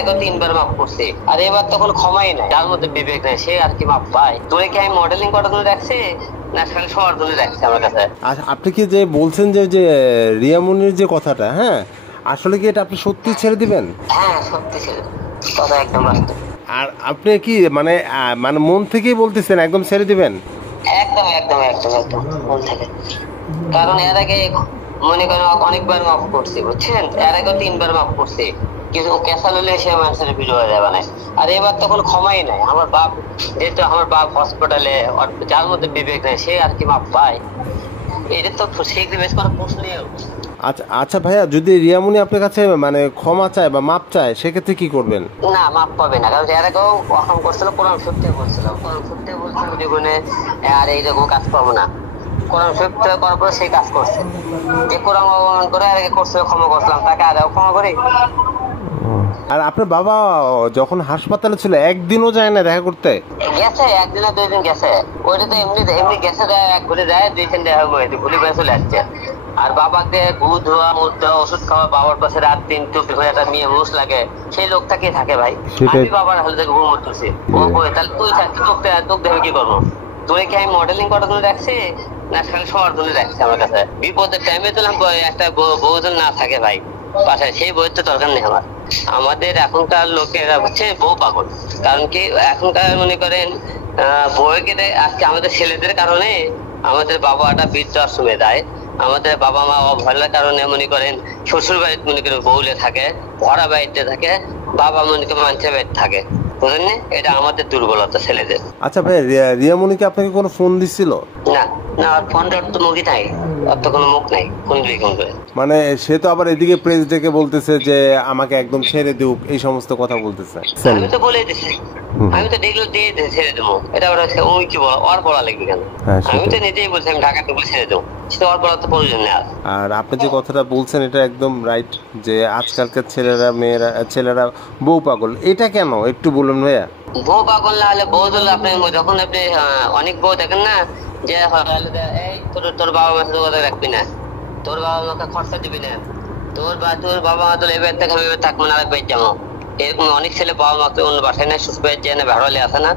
আগেও 3 বার মাফ করছি, আর এবার তো কোনো ক্ষমাই নাই। যার মধ্যে বিবেক নাই সে আর কি মাফ পায়? তোরে কি আমি মডেলিং করার জন্য রাখছি না খালি সবার জন্য রাখছি আমার কাছে? আচ্ছা, আপনি কি যে বলছেন যে রিয়ামনির যে কথাটা, হ্যাঁ, আসলে কি এটা আপনি সত্যি ছেড়ে দিবেন? হ্যাঁ সত্যি ছিল, কথা একদম বাস্তব। আর আপনি কি মানে মানে মন থেকেই বলতেছেন একদম ছেড়ে দিবেন? একদম একদম একদম একদম মন থেকে। কারণ এর আগে মনে করেন অনেকবার মাফ করছি, বুঝছেন? এর আগেও 3 বার মাফ করছি, কিছু ক্যাসাল হলে সে মানুষের ভিডিও হয়ে যাবে না। আর এবার তো কোনো ক্ষমাই নাই। আমার বাপ, যেহেতু আমার বাপ হসপিটালে, যার মধ্যে বিবেক নাই সে আর কি মাফ পায়? এটা তো সেক্রিফাইস করার প্রশ্নই। আচ্ছা আচ্ছা ভাইয়া, যদি রিয়ামনি আপনার কাছে মানে ক্ষমা চায় বা মাপ চায়, সেক্ষেত্রে কি করবেন? না, মাপ পাবে না। কারণ এর আগেও অহম করছিল, কোরআন সত্যি বলছিল, কোরআন সত্যি বলছিল জীবনে আর এইরকম কাজ করবো না। কোরআন সত্যি করার পরে সেই কাজ করছে, যে কোরআন অবমান করে আর আগে করছে, ক্ষমা করছিলাম তাকে, আর ক্ষমা করি? আর আপনার বাবা যখন হাসপাতালে ছিল একদিনও যায় না দেখা করতে? গেছে, 1 দিন 2 দিন গেছে। ওইটা তো এমনি এমনি গেছে, এক ঘুরে যায় 2-3 দেখা করে ভুলে করে চলে আসছে। আর বাবাকে গু ধোয়া, মুখ ধোয়া, ওষুধ খাওয়া, বাবার পাশে রাত দিন চোখ ধরে একটা মেয়ে মুষ লাগে, সেই লোকটা কে থাকে ভাই? আমি বাবার হালে থেকে ঘুম উঠতেছি, ও বই তাহলে তুই থাকতে তোক দেখে কি করবো? তোরে কি আমি মডেলিং করার জন্য রাখছি না খালি সবার জন্য রাখছি আমার কাছে? বিপদের টাইমে তো একটা বউজন না থাকে ভাই বাসায়, সেই বইয়ের তো দরকার নেই আমার। আমাদের এখনকার লোকেরা হচ্ছে বউ পাগল। কারণ কি এখনকার মনে করেন বউকে আজকে আমাদের ছেলেদের কারণে আমাদের বাবাটা বৃদ্ধাশ্রমে যায়, আমাদের বাবা মা অবহেলার কারণে মনে করেন শ্বশুর বাড়িতে মনে করেন বউলে থাকে, ভরা বাড়িতে থাকে, বাবা মনে করেন মানুষের বাড়িতে থাকে, বুঝলেন? এটা আমাদের দুর্বলতা ছেলেদের। আচ্ছা ভাই, রিয়ামনি কি আপনাকে কোনো ফোন দিছিল? না না, ফোনটার তো মুখই নাই, আর তো কোনো মুখ নাই, ফোন দিবি কোন করে? মানে সে তো আবার এদিকে প্রেস ডেকে বলতেছে যে আমাকে একদম ছেড়ে দিউক, এই সমস্ত কথা বলতেছে। আমি তো বলে দিছি, আমি তো দেখলো দিয়ে ছেড়ে দেবো। এটা ওরা ওই কি বলা, ওর বলা লাগবে কেন? আমি তো নিজেই বলছি আমি ঢাকা থেকে ছেড়ে দেবো, সেটা ওর বলার তো প্রয়োজন নেই। আর আপনি যে কথাটা বলছেন এটা একদম রাইট, যে আজকালকার ছেলেরা বউ পাগল। এটা কেন একটু বলুন ভাইয়া। বউ পাগল না হলে বউ ধরলে আপনি যখন আপনি অনেক বউ দেখেন না, যে এই তোর বাবা মার সাথে কথা রাখবি না, তোর বাবা মাকে খরচা দিবি না, তোর বাবা মা তো এবার থেকে থাকবো না, আরেক বাইর যাবো, এরকম অনেক ছেলে বাবা মাকে অন্য বাসায় নেয়, সুস্থ যায় না, ভাড়ালে আসে না,